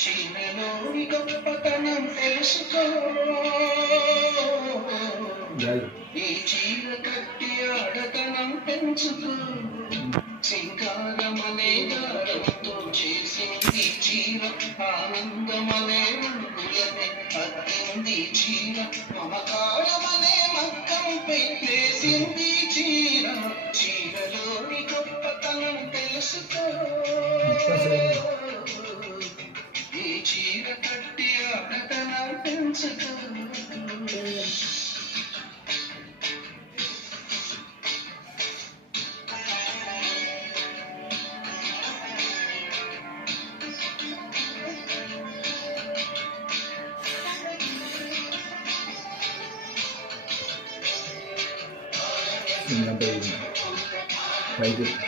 చీరలోని గొప్పతనం తెలుసుకో. ఈ చీర కట్టి ఆడతనం పెంచుకో. సింగారమనే దారంతో చేసింది చీర, ఆనందమనే రంగులనే అద్దింది చీర, మమకారమనే మక్కం పెట్టేసింది చీర. చీరలోని గొప్పతనం తెలుసుకో. ఈ చీర కట్టి ఆడతనం పెంచుకో. Baik.